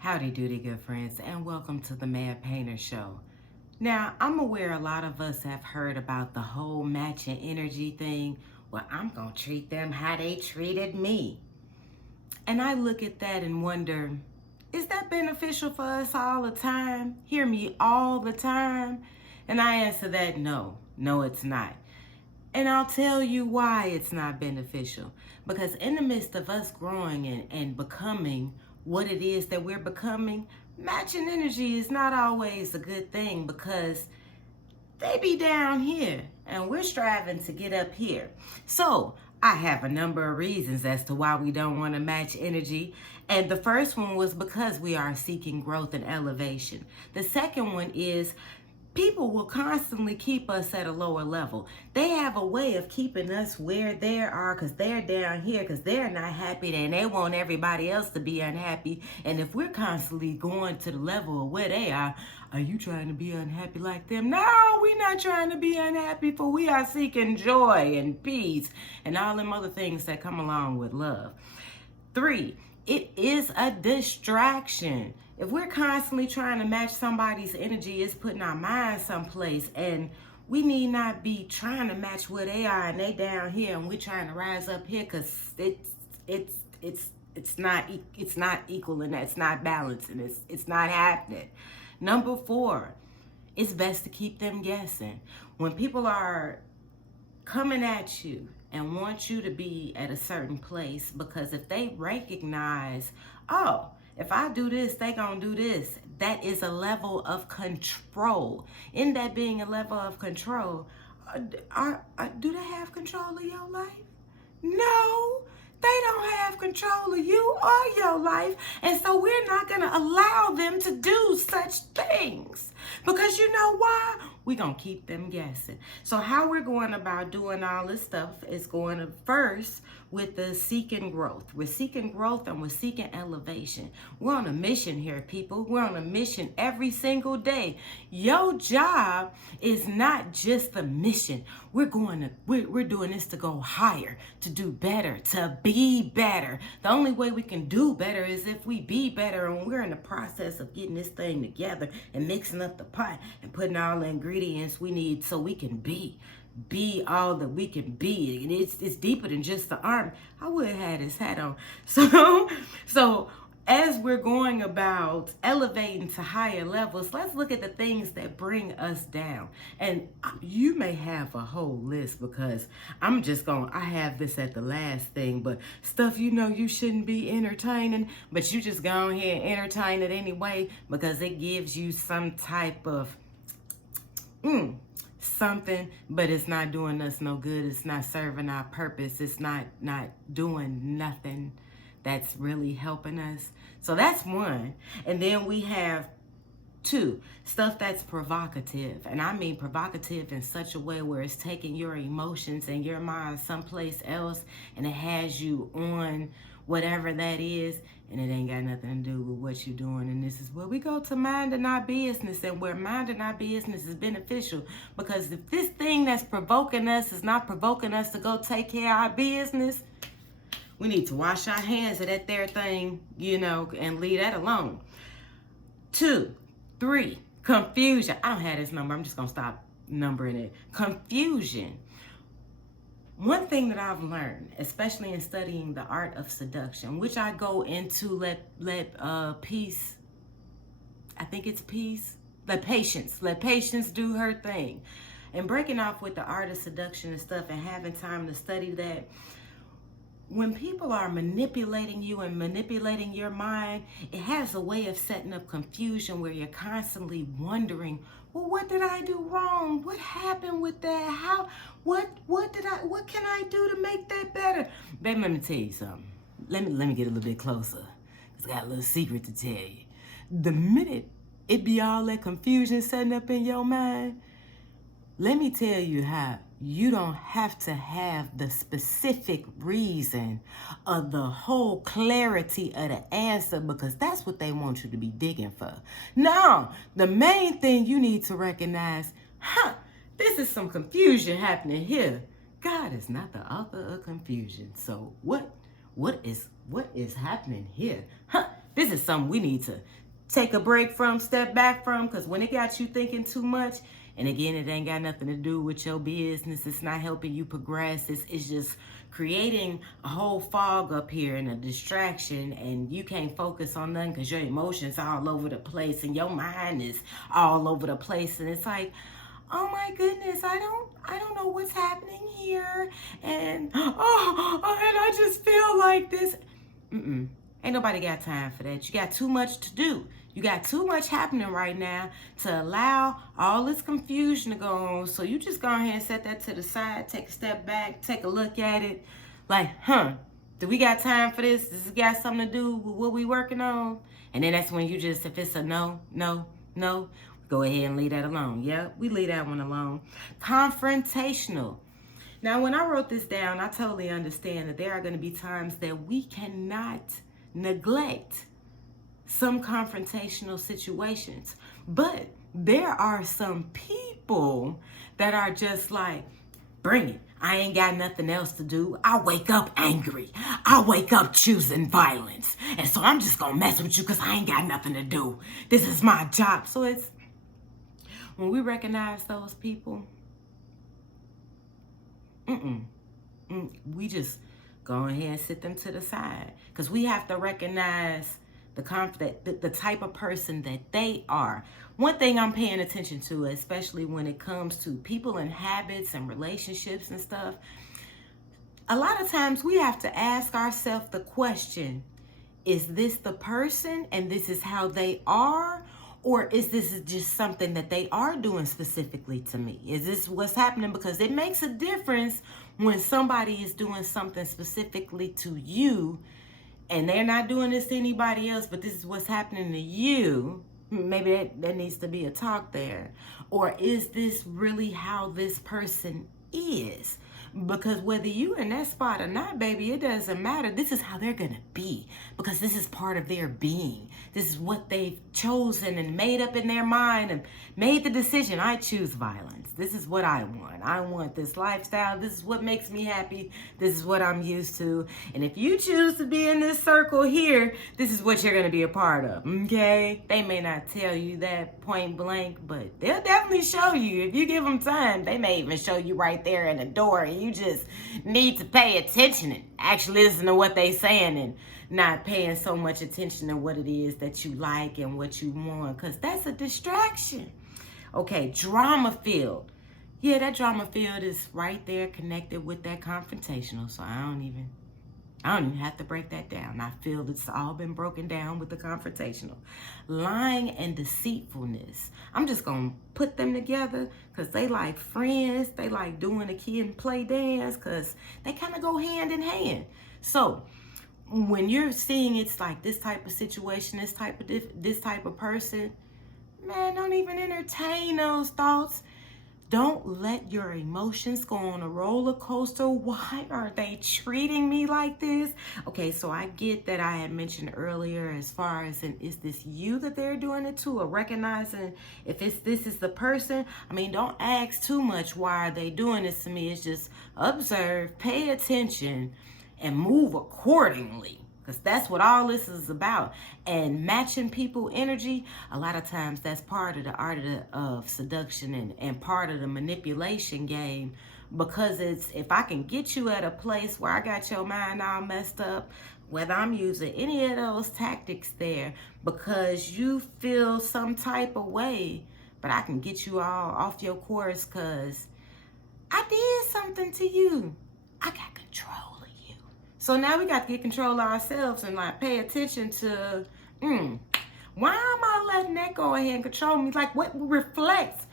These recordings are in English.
Howdy doody, good friends, and welcome to the Mad Painter Show. Now, I'm aware a lot of us have heard about the whole matching energy thing. Well, I'm going to treat them how they treated me. And I look at that and wonder, is that beneficial for us all the time? Hear me all the time? And I answer that no, it's not. And I'll tell you why it's not beneficial. Because in the midst of us growing and becoming what it is that we're becoming, matching energy is not always a good thing because they be down here and we're striving to get up here. So I have a number of reasons as to why we don't want to match energy. And the first one was because we are seeking growth and elevation. The second one is people will constantly keep us at a lower level. They have a way of keeping us where they are because they're down here because they're not happy and they want everybody else to be unhappy. And if we're constantly going to the level of where they are you trying to be unhappy like them? No, we're not trying to be unhappy, for we are seeking joy and peace and all them other things that come along with love. 3, it is a distraction. If we're constantly trying to match somebody's energy, it's putting our minds someplace, and we need not be trying to match where they are and they down here and we're trying to rise up here because it's not equal and it's not balanced and it's not happening. Number 4, it's best to keep them guessing. When people are coming at you and want you to be at a certain place, because if they recognize, oh, if I do this, they gonna do this, that is a level of control. In that being a level of control, do they have control of your life? No, they don't have control of you or your life. And so we're not going to allow them to do such things. Because you know why? We're going to keep them guessing. So how we're going about doing all this stuff is going to first with the seeking growth. We're seeking growth and we're seeking elevation. We're on a mission here, people. We're on a mission every single day. Your job is not just the mission. We're doing this to go higher, to do better, to be better. The only way we can do better is if we be better, and we're in the process of getting this thing together and mixing up the pot and putting all the ingredients we need so we can be all that we can be. And it's deeper than just the arm. I would have had his hat on. So as we're going about elevating to higher levels, let's look at the things that bring us down. And you may have a whole list, because I have this at the last thing, but stuff you shouldn't be entertaining, but you just go ahead and entertain it anyway because it gives you some type of something, but it's not doing us no good. It's not serving our purpose. It's not doing nothing that's really helping us. So that's one. And then we have 2, stuff that's provocative. And I mean provocative in such a way where it's taking your emotions and your mind someplace else, and it has you on whatever that is, and it ain't got nothing to do with what you're doing. And this is where we go to minding our business, and where minding our business is beneficial. Because if this thing that's provoking us is not provoking us to go take care of our business, we need to wash our hands of that there thing, and leave that alone. 2, 3, confusion. I don't have this number. I'm just going to stop numbering it. Confusion. One thing that I've learned, especially in studying the art of seduction, which I go into let peace, I think it's peace, let patience do her thing. And breaking off with the art of seduction and stuff and having time to study that, when people are manipulating you and manipulating your mind, it has a way of setting up confusion where you're constantly wondering, well, what did I do wrong? What happened with that? What can I do to make that better? Baby, let me tell you something. Let me get a little bit closer, because I got a little secret to tell you. The minute it be all that confusion setting up in your mind, let me tell you how you don't have to have the specific reason or the whole clarity of the answer, because that's what they want you to be digging for. No, the main thing you need to recognize, this is some confusion happening here. God is not the author of confusion. So what is happening here? This is something we need to take a break from, step back from, because when it got you thinking too much, and again, it ain't got nothing to do with your business. It's not helping you progress. It's just creating a whole fog up here and a distraction, and you can't focus on nothing because your emotions are all over the place and your mind is all over the place. And it's like, oh my goodness, I don't know what's happening here. And and I just feel like this. Ain't nobody got time for that. You got too much to do. You got too much happening right now to allow all this confusion to go on. So you just go ahead and set that to the side, take a step back, take a look at it. Like, do we got time for this? Does it got something to do with what we working on? And then that's when you just, if it's a no, go ahead and leave that alone. Yep, we leave that one alone. Confrontational. Now, when I wrote this down, I totally understand that there are going to be times that we cannot neglect some confrontational situations. But there are some people that are just like, bring it. I ain't got nothing else to do. I wake up angry. I wake up choosing violence. And so I'm just going to mess with you because I ain't got nothing to do. This is my job. So it's, when we recognize those people, we just go ahead and sit them to the side, because we have to recognize the type of person that they are. One thing I'm paying attention to, especially when it comes to people and habits and relationships and stuff, a lot of times we have to ask ourselves the question, is this the person and this is how they are? Or is this just something that they are doing specifically to me? Is this what's happening? Because it makes a difference when somebody is doing something specifically to you and they're not doing this to anybody else, but this is what's happening to you. Maybe there needs to be a talk there. Or is this really how this person is? Because whether you in that spot or not, baby, it doesn't matter. This is how they're going to be, because this is part of their being. This is what they've chosen and made up in their mind and made the decision. I choose violence. This is what I want. I want this lifestyle. This is what makes me happy. This is what I'm used to. And if you choose to be in this circle here, this is what you're going to be a part of. Okay? They may not tell you that point blank, but they'll definitely show you. If you give them time, they may even show you right there in the door. And you just need to pay attention and actually listen to what they saying and not paying so much attention to what it is that you like and what you want, because that's a distraction. Okay, drama field. Yeah, that drama field is right there connected with that confrontational. So I don't even have to break that down. I feel it's all been broken down with the confrontational. Lying and deceitfulness. I'm just going to put them together because they like friends. They like doing a kid and play dance because they kind of go hand in hand. So when you're seeing it's like this type of situation, this type of person, man, don't even entertain those thoughts. Don't let your emotions go on a roller coaster. Why are they treating me like this? Okay, so I get that I had mentioned earlier as far as is this you that they're doing it to, or recognizing if this is the person. I mean, don't ask too much, why are they doing this to me? It's just observe, pay attention, and move accordingly. Because that's what all this is about. And matching people energy, a lot of times that's part of the art of seduction and part of the manipulation game. Because it's, if I can get you at a place where I got your mind all messed up, whether I'm using any of those tactics there, because you feel some type of way, but I can get you all off your course because I did something to you. I got control. So now we got to get control of ourselves and like pay attention to, why am I letting that go ahead and control me? Like, what reflects?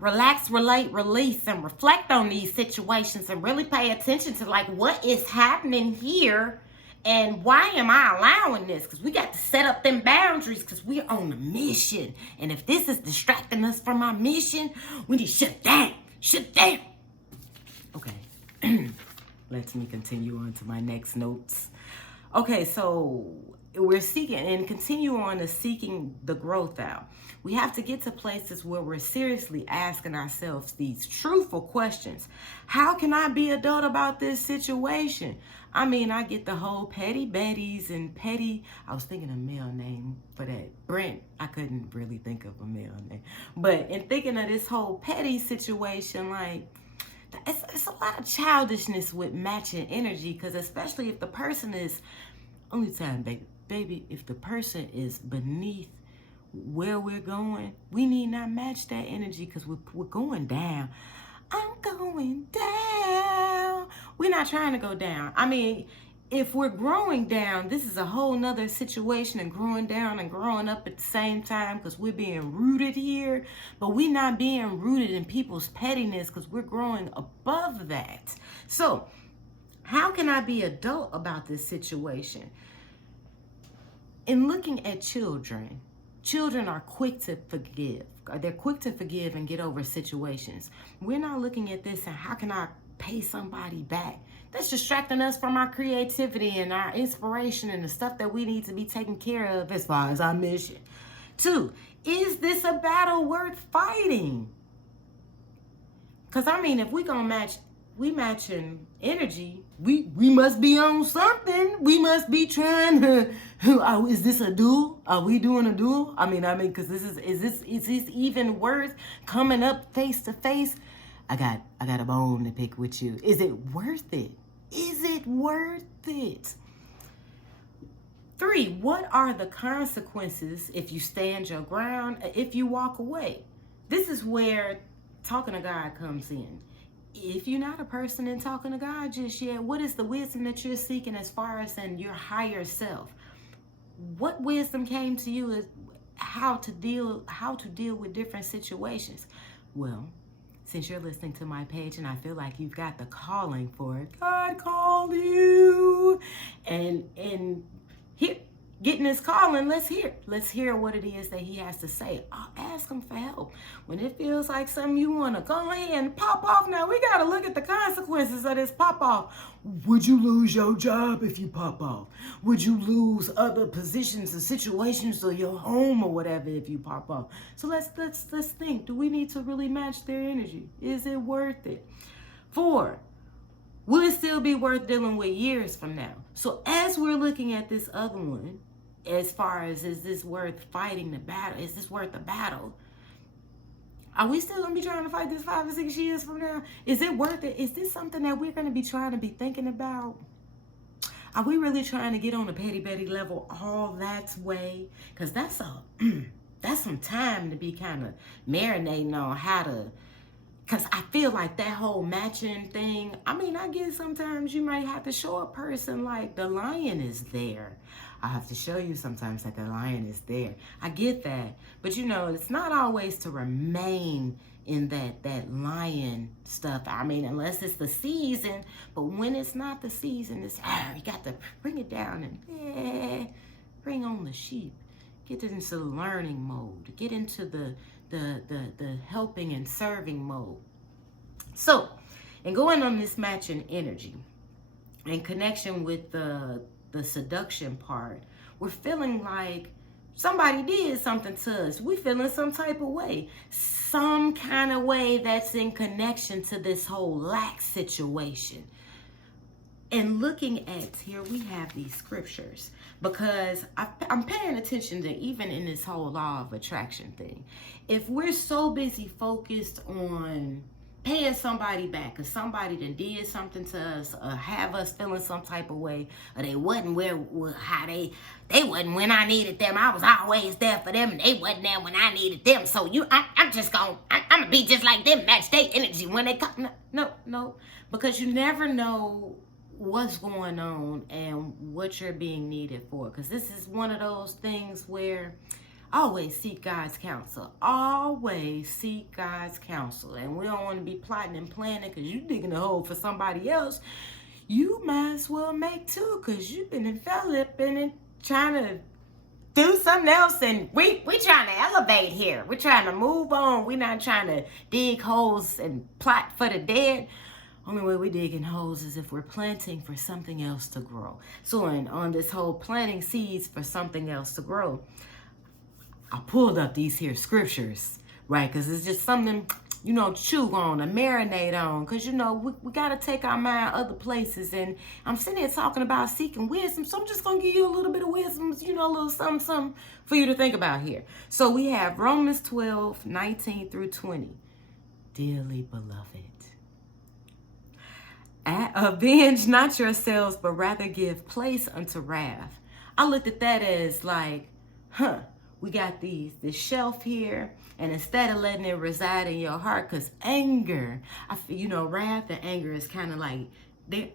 Relax, relate, release, and reflect on these situations and really pay attention to like what is happening here and why am I allowing this? Because we got to set up them boundaries because we're on a mission. And if this is distracting us from our mission, we need to shut down. Shut down. Okay. Let me continue on to my next notes. Okay, so we're seeking and continue on to seeking the growth out. We have to get to places where we're seriously asking ourselves these truthful questions. How can I be adult about this situation? I mean, I get the whole petty Betty's and petty, I was thinking a male name for that. Brent, I couldn't really think of a male name. But in thinking of this whole petty situation, like, it's a lot of childishness with matching energy, because especially if the person is, only time, baby, if the person is beneath where we're going, we need not match that energy, because we're going down. I'm going down. We're not trying to go down. I mean, if we're growing down, this is a whole nother situation, and growing down and growing up at the same time, because we're being rooted here, but we're not being rooted in people's pettiness, because we're growing above that. So how can I be adult about this situation? In looking at children, children are quick to forgive. They're quick to forgive and get over situations. We're not looking at this and how can I pay somebody back? That's distracting us from our creativity and our inspiration and the stuff that we need to be taken care of as far as our mission. 2, is this a battle worth fighting? Because I mean, if we matching energy, we must be on something. We must be trying to, is this a duel? Are we doing a duel? I mean, because is this even worth coming up face to face? I got a bone to pick with you. Is it worth it? Is it worth it? 3, what are the consequences if you stand your ground, if you walk away? This is where talking to God comes in. If you're not a person in talking to God just yet, what is the wisdom that you're seeking as far as in your higher self? What wisdom came to you is how to deal with different situations? Well, since you're listening to my page and I feel like you've got the calling for it, God called you, and here, getting his calling, let's hear what it is that he has to say. I'll ask him for help. When it feels like something you want to go ahead and pop off, now we got to look at the consequences of this pop off. Would you lose your job if you pop off? Would you lose other positions and situations or your home or whatever if you pop off? So let's think. Do we need to really match their energy? Is it worth it? 4, will it still be worth dealing with years from now? So as we're looking at this other one, as far as, is this worth fighting the battle? Is this worth the battle? Are we still going to be trying to fight this 5 or 6 years from now? Is it worth it? Is this something that we're going to be trying to be thinking about? Are we really trying to get on the petty Betty level all that way? Because that's some time to be kind of marinating on how to, because I feel like that whole matching thing, I mean, I guess sometimes you might have to show a person like the lion is there. I have to show you sometimes that the lion is there. I get that. But you know, it's not always to remain in that lion stuff. I mean, unless it's the season. But when it's not the season, it's you got to bring it down and bring on the sheep. Get into the learning mode. Get into the helping and serving mode. So, and going on this matching energy in connection with the seduction part, we're feeling like somebody did something to us. We're feeling some type of way, some kind of way that's in connection to this whole lack situation. And looking at, here we have these scriptures, because I'm paying attention to, even in this whole law of attraction thing, if we're so busy focused on paying somebody back because somebody done did something to us, or have us feeling some type of way, or they wasn't they wasn't when I needed them. I was always there for them, and they wasn't there when I needed them. So I'm gonna be just like them, match their energy when they come. No, because you never know what's going on and what you're being needed for. Because this is one of those things where always seek God's counsel. Always seek God's counsel. And we don't want to be plotting and planning because you digging a hole for somebody else. You might as well make two, because you've been enveloping and trying to do something else. And we trying to elevate here. We're trying to move on. We're not trying to dig holes and plot for the dead. Only way we digging holes is if we're planting for something else to grow. So on this whole planting seeds for something else to grow, I pulled up these here scriptures, right? Because it's just something, to chew on, to marinate on. Because, we got to take our mind other places. And I'm sitting here talking about seeking wisdom. So I'm just going to give you a little bit of wisdom, a little something for you to think about here. So we have Romans 12, 19 through 20. Dearly beloved, avenge not yourselves, but rather give place unto wrath. I looked at that as like, we got this shelf here, and instead of letting it reside in your heart, because anger, wrath and anger is kind of like, they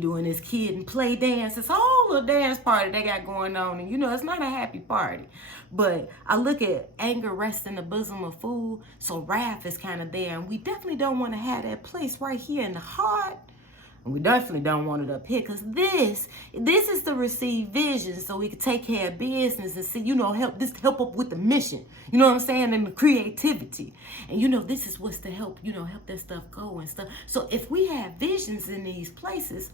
doing this kid and play dance. This whole little dance party they got going on, and it's not a happy party. But I look at anger rests in the bosom of fool, so wrath is kind of there, and we definitely don't want to have that place right here in the heart. And we definitely don't want it up here, because this is to receive vision so we can take care of business and see, help up with the mission. You know what I'm saying? And the creativity. And this is what's to help, help that stuff go and stuff. So if we have visions in these places,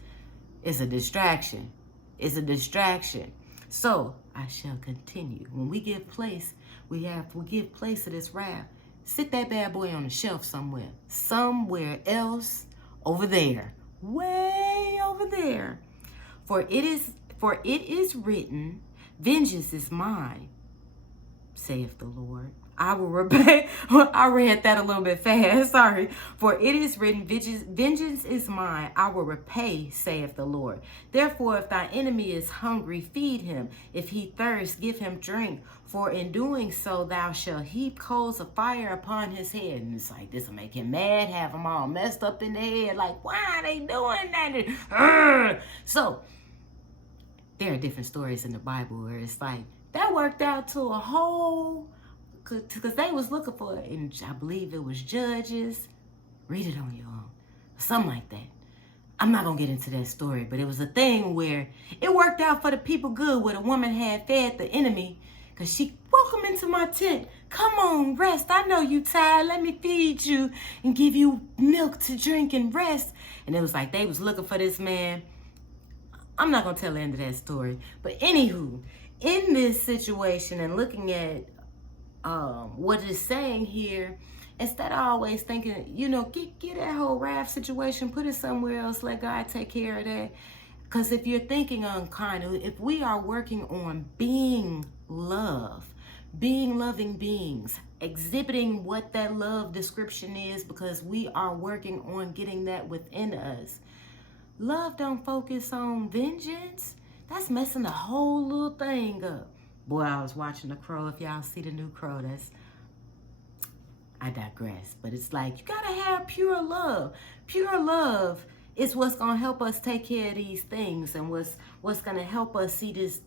it's a distraction. It's a distraction. So I shall continue. When we give place, we give place to this wrath. Sit that bad boy on the shelf somewhere else over there. Way over there. For it is written, vengeance is mine, saith the Lord. I will repay. I read that a little bit fast. Sorry. For it is written, vengeance is mine. I will repay, saith the Lord. Therefore, if thy enemy is hungry, feed him. If he thirst, give him drink. For in doing so, thou shalt heap coals of fire upon his head. And it's like, this will make him mad, have him all messed up in the head. Like, why are they doing that? So, there are different stories in the Bible where it's like, that worked out to a whole, because they was looking for it, and I believe it was Judges. Read it on your own. Something like that. I'm not going to get into that story, but it was a thing where it worked out for the people good, where the woman had fed the enemy, because she, welcome into my tent. Come on, rest. I know you tired. Let me feed you and give you milk to drink and rest. And it was like they was looking for this man. I'm not going to tell the end of that story. But anywho, in this situation and looking at what it's saying here, instead of always thinking, get that whole wrath situation, put it somewhere else, let God take care of that. Because if you're thinking unkind, if we are working on being love, being loving beings, exhibiting what that love description is, because we are working on getting that within us. Love don't focus on vengeance. That's messing the whole little thing up. Boy, I was watching The Crow. If y'all see the new Crow, I digress. But it's like, you gotta have pure love. Pure love is what's gonna help us take care of these things, and what's gonna help us see this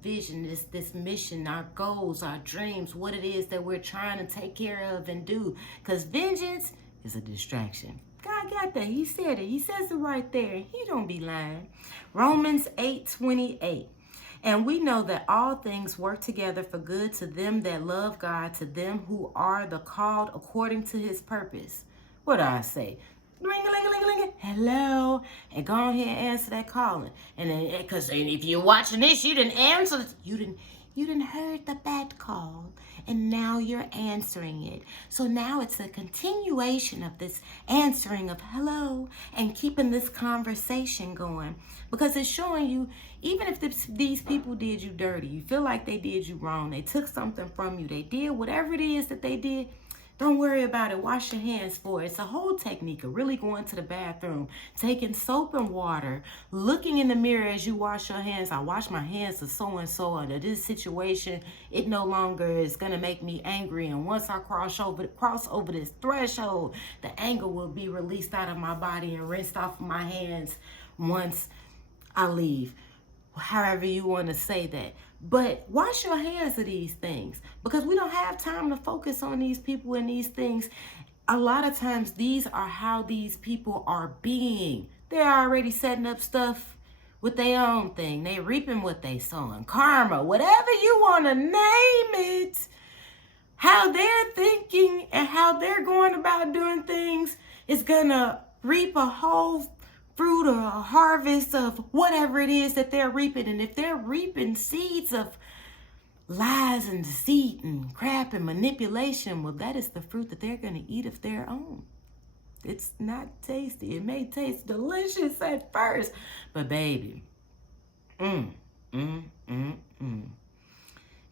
vision, this mission, our goals, our dreams, what it is that we're trying to take care of and do. Because vengeance is a distraction. God got that. He said it. He says it right there. He don't be lying. Romans 8:28. And we know that all things work together for good to them that love God, to them who are the called according to his purpose. What do I say? Ring-a-ling-a-ling-a-ling. Hello. And go ahead and answer that calling. And then, because if you're watching this, you didn't answer. You didn't heard the bad call, and now you're answering it. So now it's a continuation of this answering of hello and keeping this conversation going, because it's showing you, even if these people did you dirty, you feel like they did you wrong, they took something from you, they did whatever it is that they did, don't worry about it. Wash your hands for it. It's a whole technique of really going to the bathroom, taking soap and water, looking in the mirror as you wash your hands. I wash my hands to so-and-so under this situation. It no longer is going to make me angry. And once I cross over this threshold, the anger will be released out of my body and rinsed off my hands once I leave. However you want to say that. But wash your hands of these things, because we don't have time to focus on these people and these things. A lot of times these are how these people are being. They're already setting up stuff with their own thing. They reaping what they sowing. Karma, whatever you want to name it. How they're thinking and how they're going about doing things is gonna reap a whole fruit or a harvest of whatever it is that they're reaping. And if they're reaping seeds of lies and deceit and crap and manipulation, well, that is the fruit that they're going to eat of their own. It's not tasty. It may taste delicious at first, but baby, it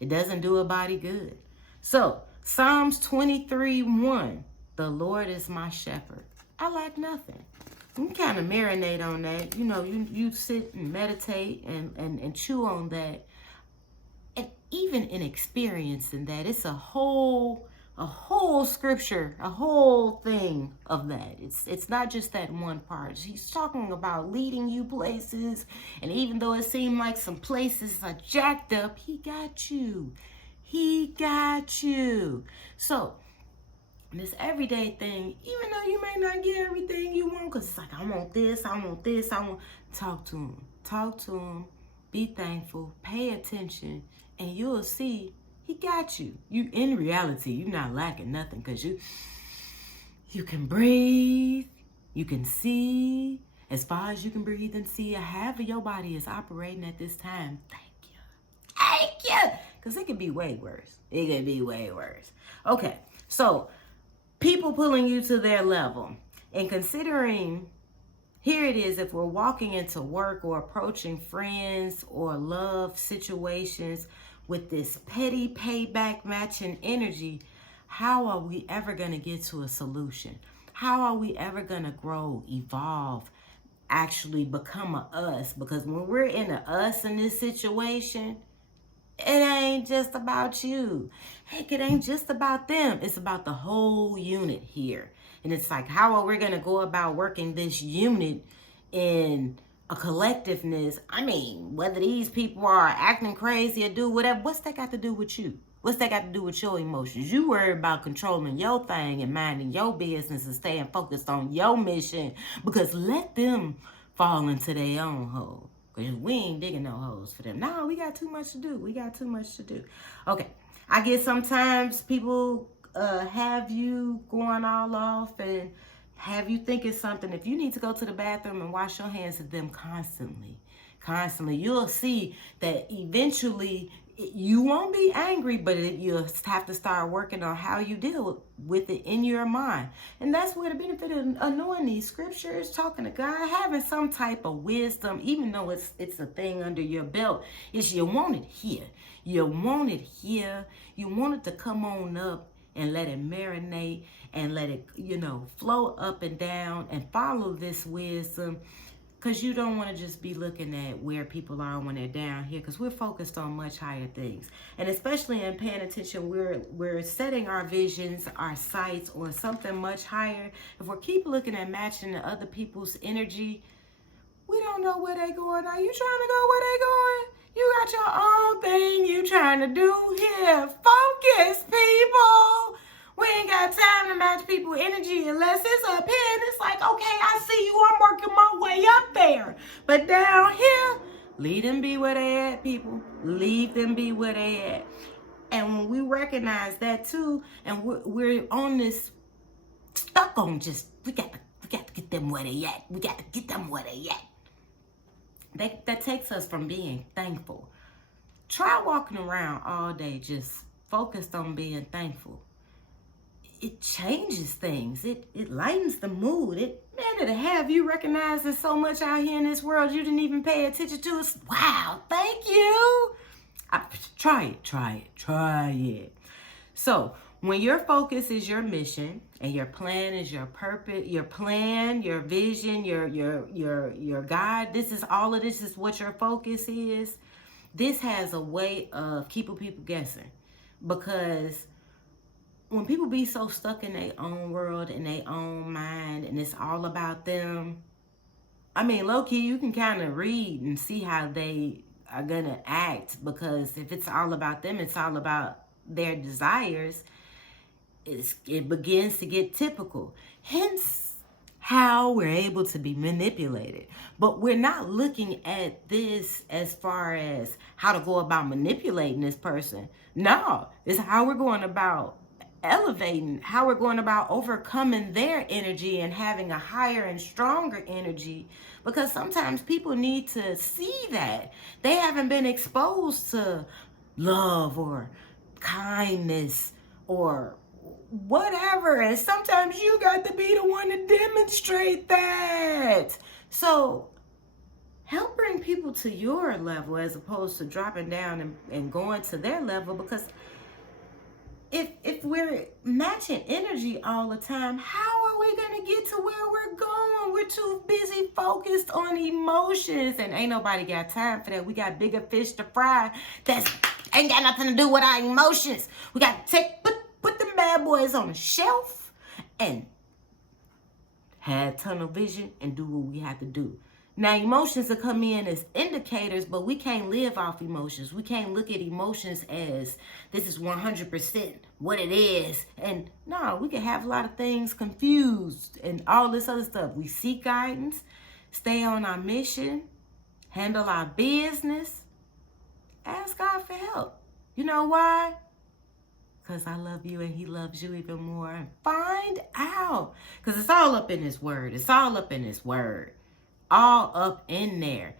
doesn't do a body good. So Psalms 23:1, the Lord is my shepherd, I lack nothing. You can kind of marinate on that. You know, you sit and meditate and chew on that. And even in experiencing that, it's a whole scripture, a whole thing of that. It's not just that one part. He's talking about leading you places, and even though it seemed like some places are jacked up, he got you. He got you. So this everyday thing, even though you may not get everything you want, because it's like, I want this, I want this, I want, talk to him. Talk to him. Be thankful. Pay attention. And you'll see he got you. You, in reality, you're not lacking nothing, because you can breathe, you can see. As far as you can breathe and see, half of your body is operating at this time. Thank you. Because it could be way worse. It could be way worse. Okay, so people pulling you to their level. And considering, here it is, if we're walking into work or approaching friends or love situations with this petty payback matching energy, how are we ever going to get to a solution? How are we ever going to grow, evolve, actually become a us? Because when we're in a us in this situation, it ain't just about you. Heck, it ain't just about them. It's about the whole unit here. And it's like, how are we going to go about working this unit in a collectiveness? I mean, whether these people are acting crazy or do whatever, what's that got to do with you? What's that got to do with your emotions? You worry about controlling your thing and minding your business and staying focused on your mission, because let them fall into their own hole. Because we ain't digging no holes for them. No, we got too much to do. Okay, I guess sometimes people have you going all off and have you thinking something. If you need to go to the bathroom and wash your hands of them constantly, you'll see that eventually you won't be angry, but you'll have to start working on how you deal with it in your mind. And that's where the benefit of knowing these scriptures, talking to God, having some type of wisdom, even though it's a thing under your belt, is you want it here. You want it here. You want it to come on up and let it marinate and let it, flow up and down and follow this wisdom. Because you don't want to just be looking at where people are when they're down here, because we're focused on much higher things. And especially in paying attention, we're setting our visions, our sights on something much higher. If we keep looking at matching the other people's energy, we don't know where they're going. Are you trying to go where they're going? You got your own thing you trying to do here. Focus, people. We ain't got time to match people's energy unless it's up here and it's like, okay, I see you, I'm working my way up there. But down here, leave them be where they at, people. Leave them be where they at. And when we recognize that too, and we're on this, stuck on just, we got to get them where they at. We got to get them where they at. That takes us from being thankful. Try walking around all day just focused on being thankful. It changes things. It lightens the mood. It'll have you recognize there's so much out here in this world you didn't even pay attention to. It's wow, thank you. Try it. So when your focus is your mission and your plan is your purpose, your plan, your vision, your guide, all of this is what your focus is. This has a way of keeping people guessing, because when people be so stuck in their own world, in their own mind, and it's all about them, I mean, low-key, you can kind of read and see how they are going to act, because if it's all about them, it's all about their desires, it begins to get typical. Hence, how we're able to be manipulated. But we're not looking at this as far as how to go about manipulating this person. No, it's how we're going about elevating, how we're going about overcoming their energy and having a higher and stronger energy. Because sometimes people need to see that. They haven't been exposed to love or kindness or whatever. And sometimes you got to be the one to demonstrate that. So help bring people to your level as opposed to dropping down and going to their level. Because if we're matching energy all the time, how are we going to get to where we're going? We're too busy focused on emotions, and ain't nobody got time for that. We got bigger fish to fry that ain't got nothing to do with our emotions. We got to put them bad boys on a shelf and have tunnel vision and do what we have to do. Now, emotions will come in as indicators, but we can't live off emotions. We can't look at emotions as this is 100% what it is. And no, we can have a lot of things confused and all this other stuff. We seek guidance, stay on our mission, handle our business, ask God for help. You know why? Because I love you and he loves you even more. And find out. Because it's all up in his word. It's all up in his word. All up in there.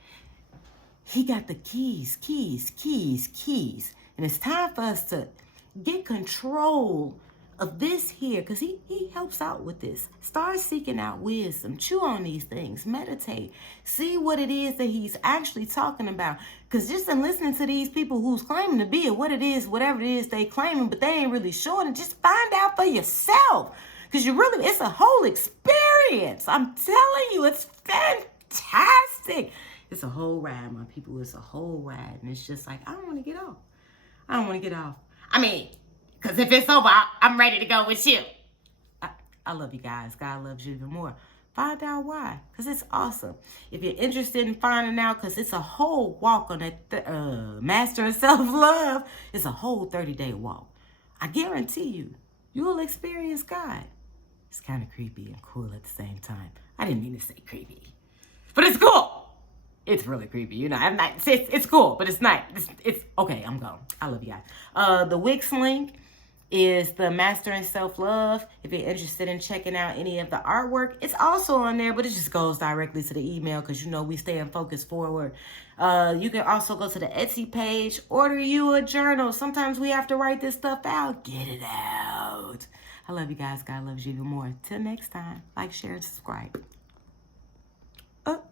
He got the keys. And it's time for us to get control of this here, because he helps out with this. Start seeking out wisdom. Chew on these things. Meditate. See what it is that he's actually talking about. Because just in listening to these people who's claiming to be it, what it is, whatever it is they claiming, but they ain't really sure, and just find out for yourself. Because it's a whole experience. I'm telling you, it's fantastic. It's a whole ride, my people. It's a whole ride. And it's just like, I don't want to get off. I don't want to get off. I mean, because if it's over, I'm ready to go with you. I love you guys. God loves you even more. Find out why. Because it's awesome. If you're interested in finding out, because it's a whole walk on that Mastering Self-Love. It's a whole 30-day walk. I guarantee you, you'll experience God. It's kind of creepy and cool at the same time. I didn't mean to say creepy. But it's cool. It's really creepy, you know. It's cool, but it's not. It's okay. I'm gone. I love you guys. The Wix link is the Mastering Self-Love. If you're interested in checking out any of the artwork, it's also on there, but it just goes directly to the email because you know we stay in focus forward. You can also go to the Etsy page, order you a journal. Sometimes we have to write this stuff out. Get it out. I love you guys. God loves you even more. Till next time, like, share, and subscribe.